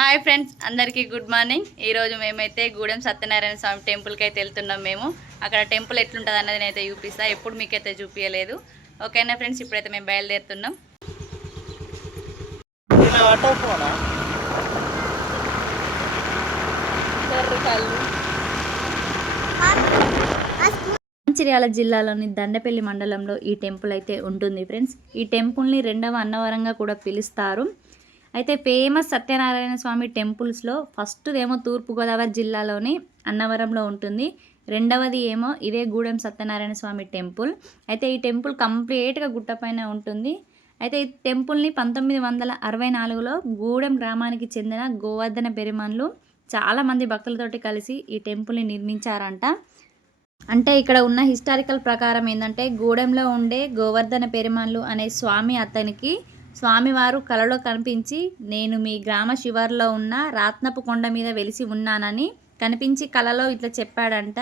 Hi friends, అందరికీ good morning. ఈరోజు మేమైతే గూడెం సత్యనారాయణ స్వామి టెంపుల్కి అయితే వెళ్తున్నాం. మేము అక్కడ టెంపుల్ ఎట్లుంటుంది అన్నది నేనైతే చూపిస్తా. ఎప్పుడు మీకైతే చూపించలేదు. ఓకేనా ఫ్రెండ్స్, ఇప్పుడైతే మేము బయలుదేరుతున్నాం. మంచిర్యాల జిల్లాలోని దండపల్లి మండలంలో ఈ టెంపుల్ అయితే ఉంటుంది ఫ్రెండ్స్. ఈ టెంపుల్ని రెండవ అన్నవరంగా కూడా పిలుస్తారు. అయితే ఫేమస్ సత్యనారాయణ స్వామి టెంపుల్స్లో ఫస్ట్దేమో తూర్పుగోదావరి జిల్లాలోని అన్నవరంలో ఉంటుంది. రెండవది ఏమో ఇదే గూడెం సత్యనారాయణ స్వామి టెంపుల్. అయితే ఈ టెంపుల్ కంప్లీట్గా గుట్టపైన ఉంటుంది. అయితే ఈ టెంపుల్ని 1964లో గూడెం గ్రామానికి చెందిన గోవర్ధన పెరుమాన్లు చాలామంది భక్తులతోటి కలిసి ఈ టెంపుల్ని నిర్మించారంట. అంటే ఇక్కడ ఉన్న హిస్టారికల్ ప్రకారం ఏంటంటే, గూడెంలో ఉండే గోవర్ధన పెరుమాన్లు అనే స్వామి అతనికి స్వామివారు కలలో కనిపించి, నేను మీ గ్రామ శివార్లో ఉన్న రాత్నపు కొండ మీద వెలిసి ఉన్నానని కనిపించి కలలో ఇట్లా చెప్పాడంట.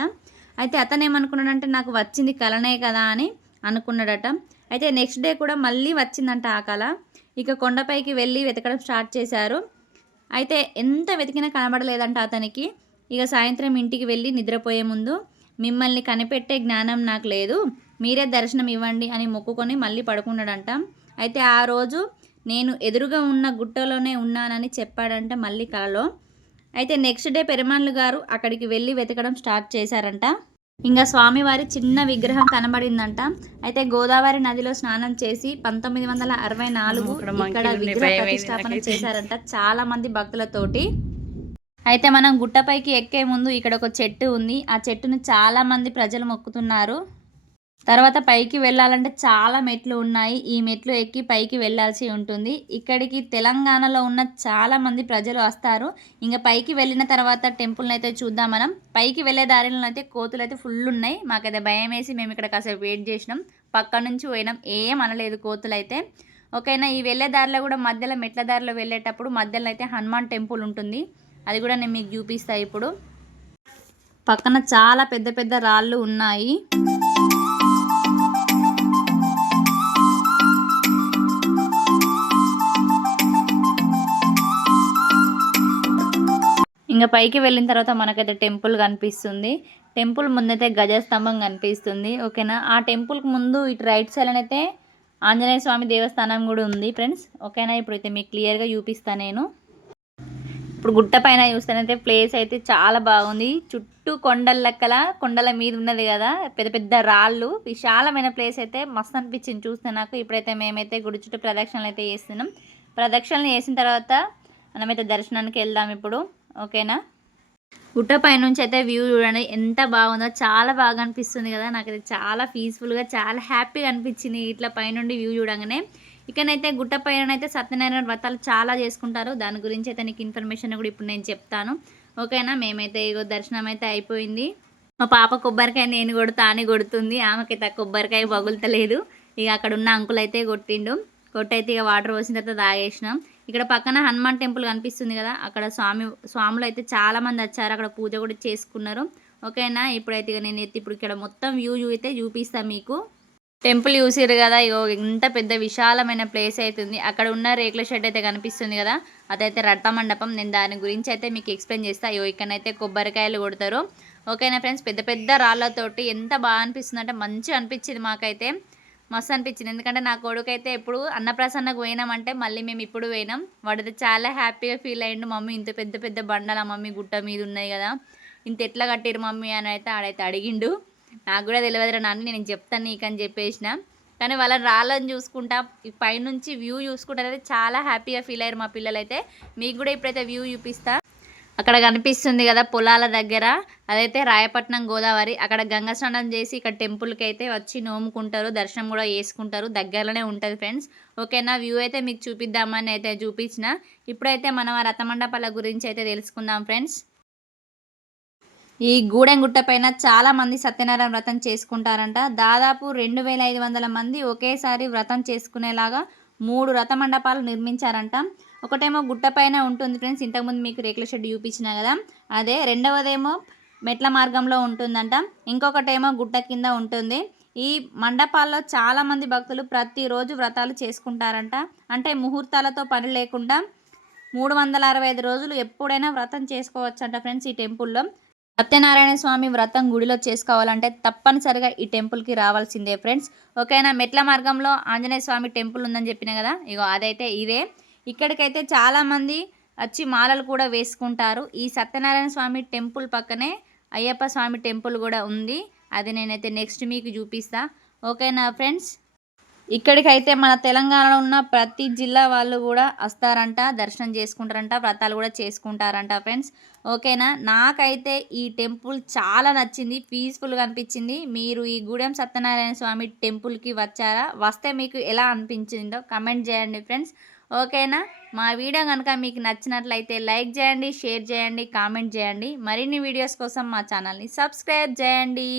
అయితే అతను ఏమనుకున్నాడంటే, నాకు వచ్చింది కలనే కదా అని అనుకున్నాడట. అయితే నెక్స్ట్ డే కూడా మళ్ళీ వచ్చిందంట ఆ కళ. ఇక కొండపైకి వెళ్ళి వెతకడం స్టార్ట్ చేశారు. అయితే ఎంత వెతికినా కనబడలేదంట అతనికి. ఇక సాయంత్రం ఇంటికి వెళ్ళి నిద్రపోయే ముందు, మిమ్మల్ని కనిపెట్టే జ్ఞానం నాకు లేదు, మీరే దర్శనం ఇవ్వండి అని మొక్కుకొని మళ్ళీ పడుకున్నాడంట. అయితే ఆ రోజు నేను ఎదురుగా ఉన్న గుట్టలోనే ఉన్నానని చెప్పాడంట మళ్ళీ కలలో. అయితే నెక్స్ట్ డే పెరుమాన్లు గారు అక్కడికి వెళ్ళి వెతకడం స్టార్ట్ చేశారంట. ఇంకా స్వామివారి చిన్న విగ్రహం కనబడిందంట. అయితే గోదావరి నదిలో స్నానం చేసి 1964 ఇక్కడ విగ్రహ ప్రతిష్టాపన చేశారంట చాలా మంది భక్తులతోటి. అయితే మనం గుట్టపైకి ఎక్కే ముందు ఇక్కడ ఒక చెట్టు ఉంది. ఆ చెట్టును చాలా మంది ప్రజలు మొక్కుతున్నారు. తర్వాత పైకి వెళ్ళాలంటే చాలా మెట్లు ఉన్నాయి. ఈ మెట్లు ఎక్కి పైకి వెళ్ళాల్సి ఉంటుంది. ఇక్కడికి తెలంగాణలో ఉన్న చాలా మంది ప్రజలు వస్తారు. ఇంకా పైకి వెళ్ళిన తర్వాత టెంపుల్ని అయితే చూద్దాం మనం. పైకి వెళ్ళే దారిలో అయితే కోతులు అయితే ఫుల్ ఉన్నాయి. మాకైతే భయం వేసి మేము ఇక్కడ కాసేపు వెయిట్ చేసినాం. పక్క నుంచి పోయినాం, ఏం అనలేదు కోతులు అయితే. ఓకేనా, ఈ వెళ్ళే దారిలో కూడా మధ్యలో మెట్ల దారిలో వెళ్ళేటప్పుడు మధ్యలో అయితే హనుమాన్ టెంపుల్ ఉంటుంది. అది కూడా నేను మీకు చూపిస్తాను ఇప్పుడు. పక్కన చాలా పెద్ద పెద్ద రాళ్ళు ఉన్నాయి. ఇంకా పైకి వెళ్ళిన తర్వాత మనకైతే టెంపుల్ కనిపిస్తుంది. టెంపుల్ ముందైతే గజస్తంభం కనిపిస్తుంది. ఓకేనా, ఆ టెంపుల్కి ముందు ఇటు రైట్ సైడ్ అయితే ఆంజనేయ స్వామి దేవస్థానం కూడా ఉంది ఫ్రెండ్స్. ఓకేనా, ఇప్పుడైతే మీకు క్లియర్గా చూపిస్తాను నేను. ఇప్పుడు గుట్ట పైన చూస్తేనైతే ప్లేస్ అయితే చాలా బాగుంది. చుట్టూ కొండల లెక్కల, కొండల మీద ఉన్నది కదా పెద్ద పెద్ద రాళ్ళు. విశాలమైన ప్లేస్ అయితే మస్తు అనిపించింది చూస్తే నాకు. ఇప్పుడైతే మేమైతే గుడి చుట్టూ ప్రదక్షిణలు అయితే చేస్తున్నాం. ప్రదక్షిణలు చేసిన తర్వాత మనమైతే దర్శనానికి వెళ్దాం ఇప్పుడు. ఓకేనా, గుట్ట పైనుంచి అయితే వ్యూ చూడండి ఎంత బాగుందో. చాలా బాగా అనిపిస్తుంది కదా. నాకైతే చాలా పీస్ఫుల్గా, చాలా హ్యాపీగా అనిపించింది ఇట్లా పైనుండి వ్యూ చూడగానే. ఇకనైతే గుట్ట పైన అయితే సత్యనారాయణ వ్రతాలు చాలా చేసుకుంటారు. దాని గురించి అయితే నీకు ఇన్ఫర్మేషన్ కూడా ఇప్పుడు నేను చెప్తాను. ఓకేనా, మేమైతే ఇగో దర్శనం అయితే అయిపోయింది. మా పాప కొబ్బరికాయ నేను కొడతా అని కొడుతుంది. ఆమెకైతే కొబ్బరికాయ పగులుతలేదు. ఇక అక్కడ ఉన్న అంకుల్ అయితే కొట్టిండు. కొట్టయితే ఇక వాటర్ పోసిన తర్వాత తాగేసినాం. ఇక్కడ పక్కన హనుమాన్ టెంపుల్ కనిపిస్తుంది కదా, అక్కడ స్వాములు అయితే చాలామంది వచ్చారు. అక్కడ పూజ కూడా చేసుకున్నారు. ఓకేనా, ఇప్పుడైతే ఇక నేను ఇప్పుడు ఇక్కడ మొత్తం వ్యూ అయితే చూపిస్తాను మీకు. టెంపుల్ చూసిరు కదా, ఇగో ఇంత పెద్ద విశాలమైన ప్లేస్ అవుతుంది. అక్కడ ఉన్న రేకుల షెడ్ అయితే కనిపిస్తుంది కదా, అదైతే రథ మండపం. నేను దాని గురించి అయితే మీకు ఎక్స్ప్లెయిన్ చేస్తాను. అయ్యో ఇక్కడైతే కొబ్బరికాయలు కొడతారు. ఓకేనా ఫ్రెండ్స్, పెద్ద పెద్ద రాళ్ళతోటి ఎంత బాగా అనిపిస్తుంది అంటే మంచిగా అనిపించింది. మాకైతే మస్తు అనిపించింది. ఎందుకంటే నా కొడుకు అయితే ఎప్పుడు అన్నప్రసన్నకు పోయినామంటే మళ్ళీ మేము ఇప్పుడు పోయినాం. వాడైతే చాలా హ్యాపీగా ఫీల్ అయ్యిండు. మమ్మీ ఇంత పెద్ద పెద్ద బండల మమ్మీ గుట్ట మీద ఉన్నాయి కదా, ఇంత ఎట్లా కట్టిరు మమ్మీ అని అయితే ఆడైతే అడిగిండు. నాకు కూడా తెలియదురా నాన్న, నేను చెప్తాను నీకని చెప్పేసిన. కానీ వాళ్ళని రాళ్ళని చూసుకుంటా పైనుంచి వ్యూ చూసుకుంటారైతే చాలా హ్యాపీగా ఫీల్ అయ్యారు మా పిల్లలు అయితే. మీకు కూడా ఇప్పుడైతే వ్యూ చూపిస్తా. అక్కడ కనిపిస్తుంది కదా పొలాల దగ్గర, అదైతే రాయపట్నం గోదావరి. అక్కడ గంగా స్నానం చేసి ఇక్కడ టెంపుల్కి అయితే వచ్చి నోముకుంటారు, దర్శనం కూడా చేసుకుంటారు. దగ్గరలోనే ఉంటుంది ఫ్రెండ్స్. ఓకేనా, వ్యూ అయితే మీకు చూపిద్దామని అయితే చూపించిన. ఇప్పుడైతే మనం ఆ రథమండపాల గురించి అయితే తెలుసుకుందాం ఫ్రెండ్స్. ఈ గూడెం గుట్ట పైన చాలామంది సత్యనారాయణ వ్రతం చేసుకుంటారంట. దాదాపు 2500 మంది ఒకేసారి వ్రతం చేసుకునేలాగా 3 రథ మండపాలు నిర్మించారంట. ఒకటేమో గుట్ట పైన ఉంటుంది ఫ్రెండ్స్, ఇంతకుముందు మీకు రేకుల షెడ్ చూపించిన కదా అదే. రెండవదేమో మెట్ల మార్గంలో ఉంటుందంట. ఇంకొకటేమో గుట్ట కింద ఉంటుంది. ఈ మండపాల్లో చాలామంది భక్తులు ప్రతిరోజు వ్రతాలు చేసుకుంటారంట. అంటే ముహూర్తాలతో పని లేకుండా 365 రోజులు ఎప్పుడైనా వ్రతం చేసుకోవచ్చంట ఫ్రెండ్స్ ఈ టెంపుల్లో. సత్యనారాయణ స్వామి వ్రతం గుడిలో చేసుకోవాలంటే తప్పనిసరిగా ఈ టెంపుల్‌కి రావాల్సిందే ఫ్రెండ్స్. ఓకేనా. మెట్ల మార్గంలో ఆంజనేయ స్వామి టెంపుల్ ఉందని చెప్పినా కదా, ఇగో అదైతే ఇదే. ఇక్కడికైతే చాలామంది వచ్చి మాలలు కూడా వేసుకుంటారు. ఈ సత్యనారాయణ స్వామి టెంపుల్ పక్కనే అయ్యప్ప స్వామి టెంపుల్ కూడా ఉంది. అది నేనైతే నెక్స్ట్ మీకు చూపిస్తా. ఓకేనా ఫ్రెండ్స్. ఇక్కడికైతే మన తెలంగాణలో ఉన్న ప్రతి జిల్లా వాళ్ళు కూడా వస్తారంట, దర్శనం చేసుకుంటారంట, వ్రతాలు కూడా చేసుకుంటారంట ఫ్రెండ్స్. ఓకేనా. నాకైతే ఈ టెంపుల్ చాలా నచ్చింది, పీస్ఫుల్గా అనిపించింది. మీరు ఈ గూడెం సత్యనారాయణ స్వామి టెంపుల్కి వచ్చారా? వస్తే మీకు ఎలా అనిపించిందో కమెంట్ చేయండి ఫ్రెండ్స్. ఓకేనా. మా వీడియో కనుక మీకు నచ్చినట్లయితే లైక్ చేయండి, షేర్ చేయండి, కామెంట్ చేయండి. మరిన్ని వీడియోస్ కోసం మా ఛానల్ని సబ్స్క్రైబ్ చేయండి.